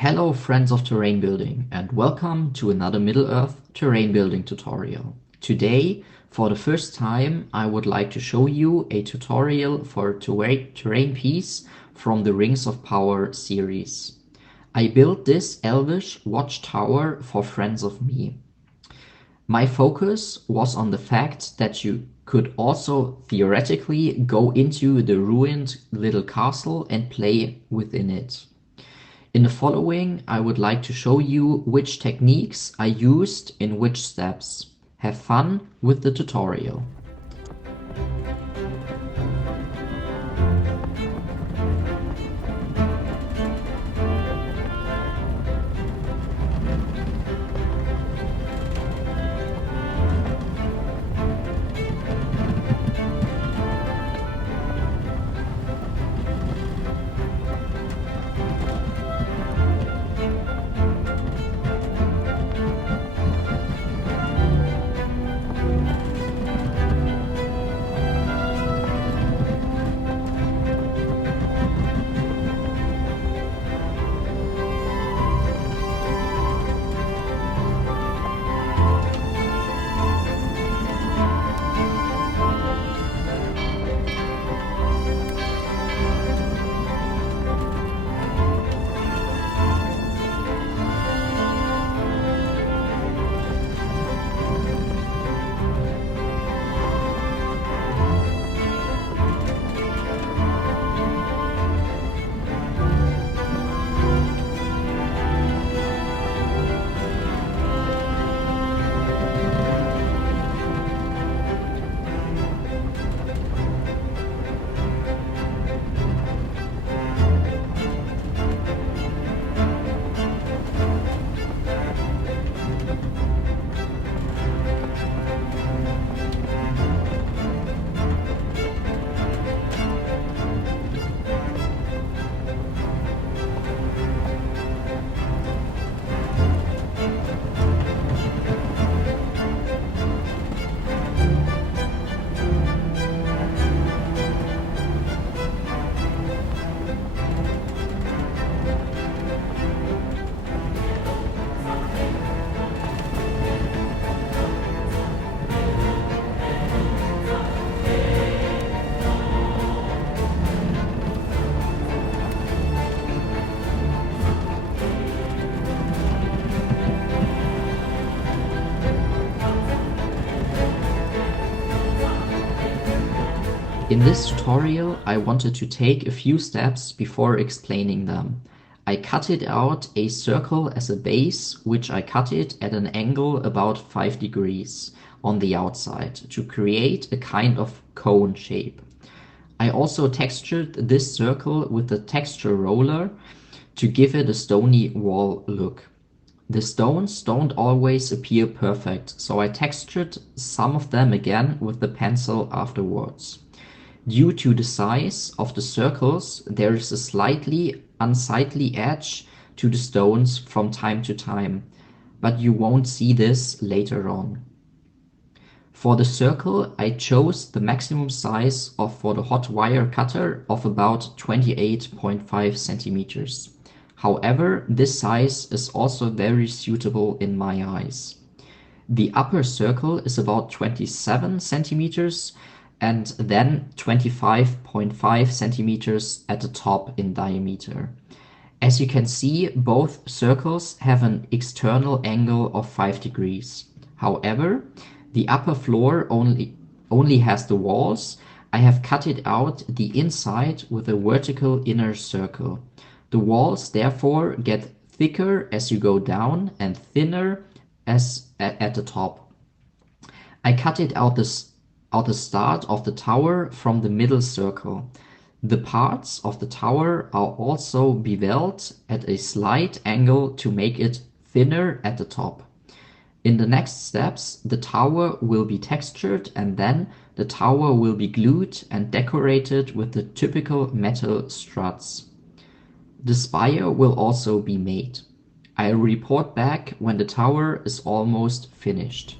Hello friends of terrain building and welcome to another Middle-earth terrain building tutorial. Today, for the first time, I would like to show you a tutorial for a terrain piece from the Rings of Power series. I built this elvish watchtower for friends of me. My focus was on the fact that you could also theoretically go into the ruined little castle and play within it. In the following, I would like to show you which techniques I used in which steps. Have fun with the tutorial. In this tutorial, I wanted to take a few steps before explaining them. I cutted out a circle as a base, which I cut it at an angle about 5 degrees on the outside to create a kind of cone shape. I also textured this circle with the texture roller to give it a stony wall look. The stones don't always appear perfect, so I textured some of them again with the pencil afterwards. Due to the size of the circles, there is a slightly unsightly edge to the stones from time to time, but you won't see this later on. For the circle, I chose the maximum size for the hot wire cutter of about 28.5 centimeters. However, this size is also very suitable in my eyes. The upper circle is about 27 centimeters and then 25.5 centimeters at the top in diameter. As you can see, both circles have an external angle of 5 degrees. However, the upper floor only has the walls. I have cut it out the inside with a vertical inner circle. The walls therefore get thicker as you go down and thinner as at the top. I cut it out the start of the tower from the middle circle. The parts of the tower are also beveled at a slight angle to make it thinner at the top. In the next steps, the tower will be textured and then the tower will be glued and decorated with the typical metal struts. The spire will also be made. I'll report back when the tower is almost finished.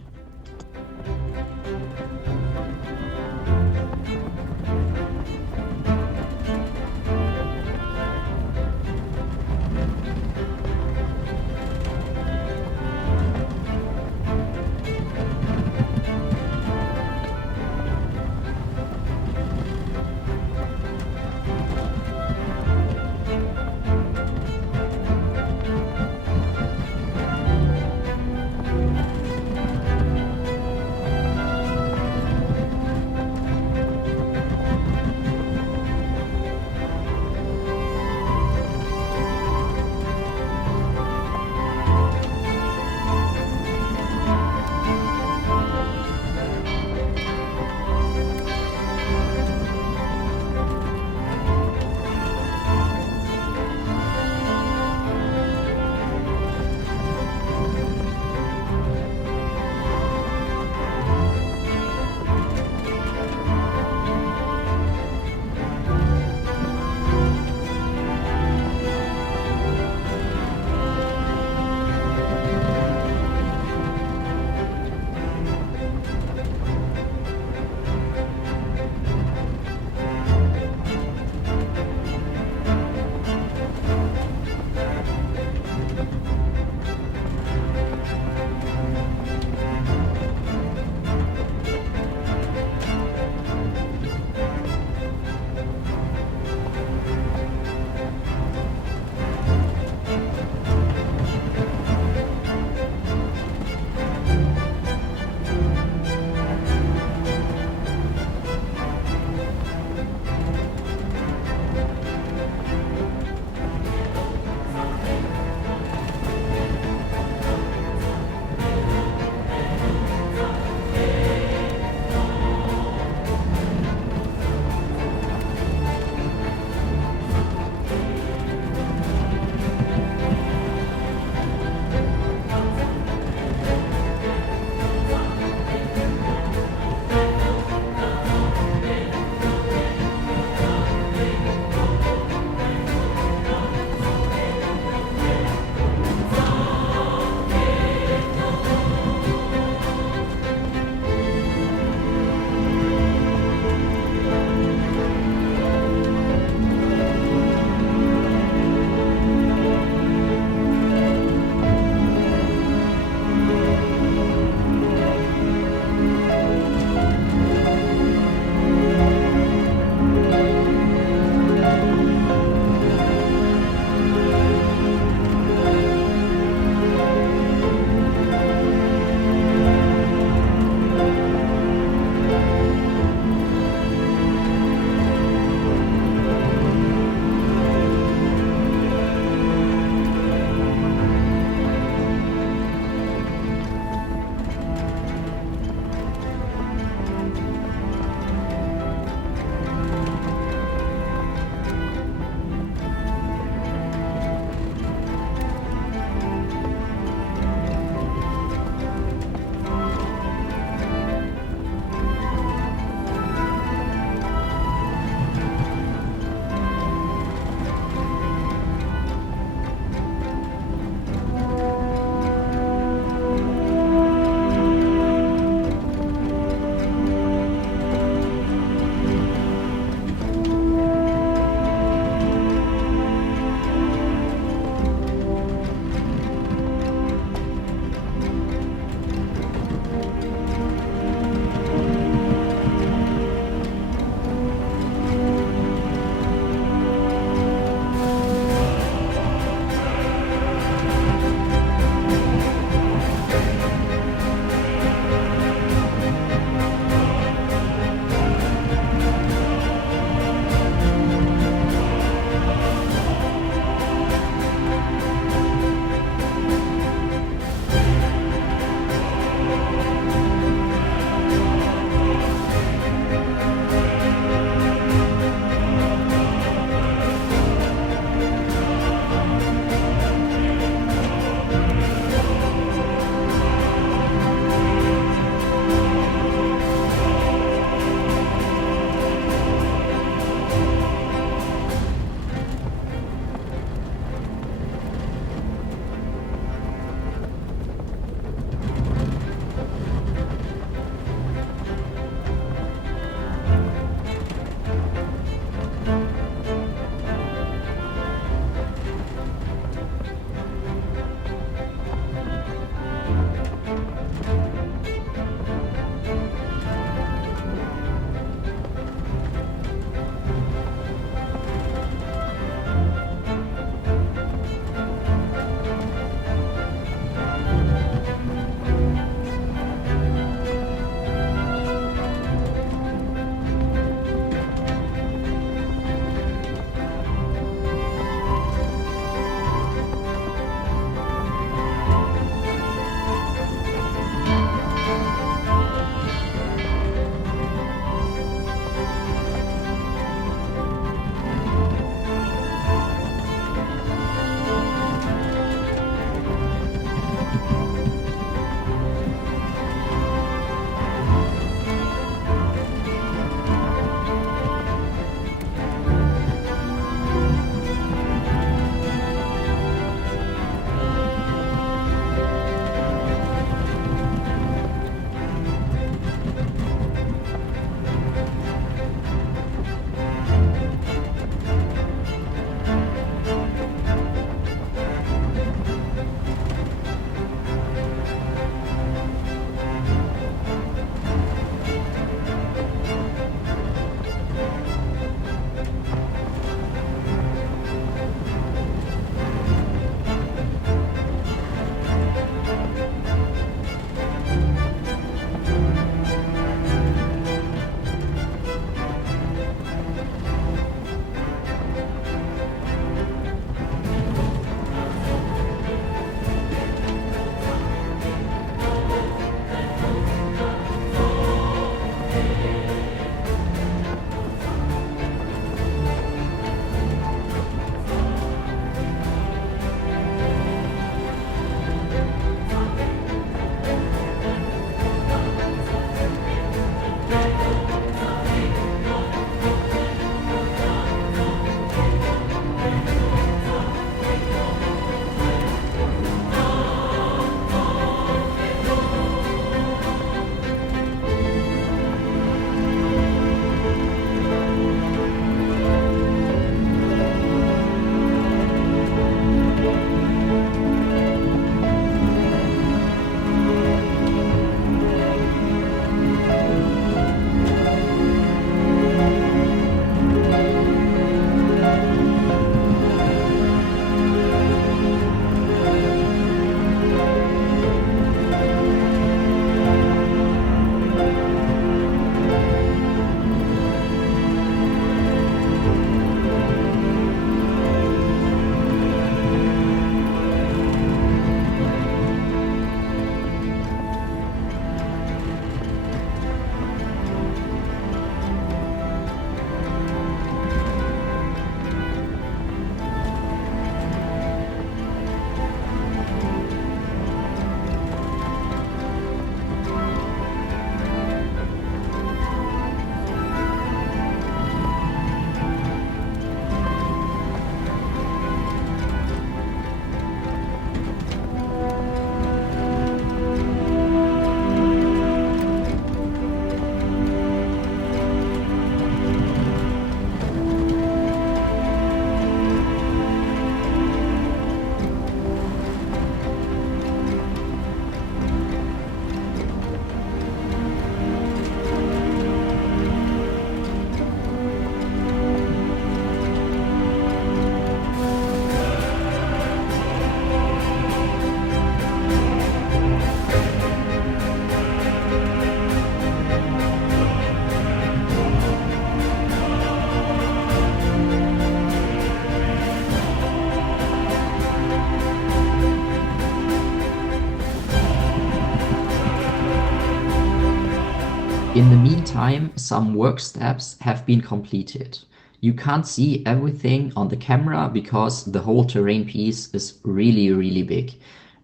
In the meantime, some work steps have been completed. You can't see everything on the camera because the whole terrain piece is really big.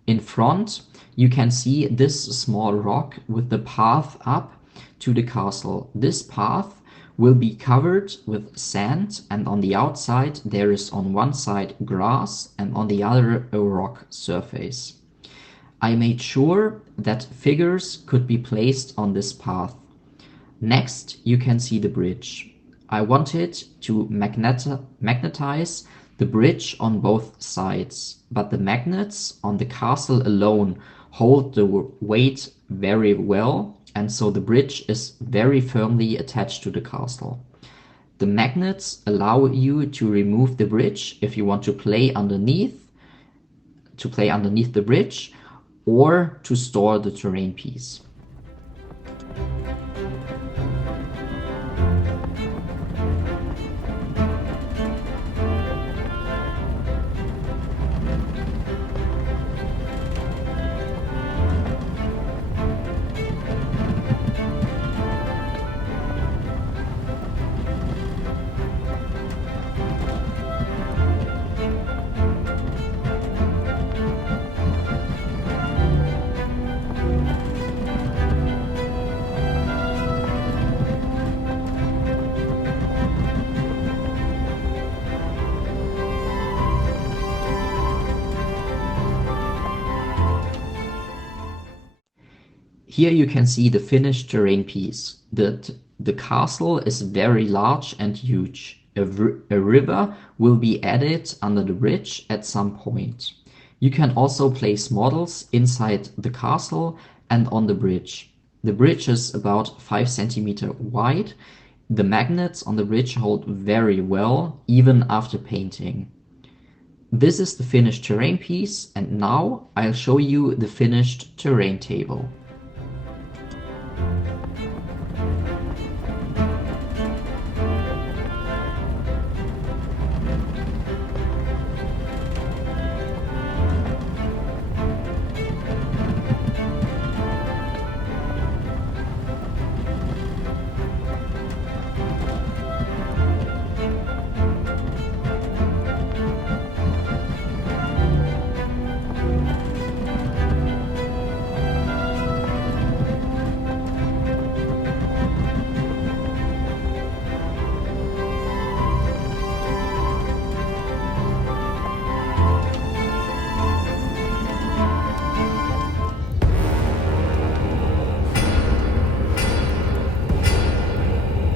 In front, you can see this small rock with the path up to the castle. This path will be covered with sand, and on the outside there is on one side grass and on the other a rock surface. I made sure that figures could be placed on this path. Next, you can see the bridge. I wanted to magnetize the bridge on both sides, but the magnets on the castle alone hold the weight very well, and so the bridge is very firmly attached to the castle. The magnets allow you to remove the bridge if you want to play underneath the bridge, or to store the terrain piece. Here you can see the finished terrain piece. The castle is very large and huge. A river will be added under the bridge at some point. You can also place models inside the castle and on the bridge. The bridge is about 5 centimeters wide. The magnets on the bridge hold very well, even after painting. This is the finished terrain piece, and now I'll show you the finished terrain table.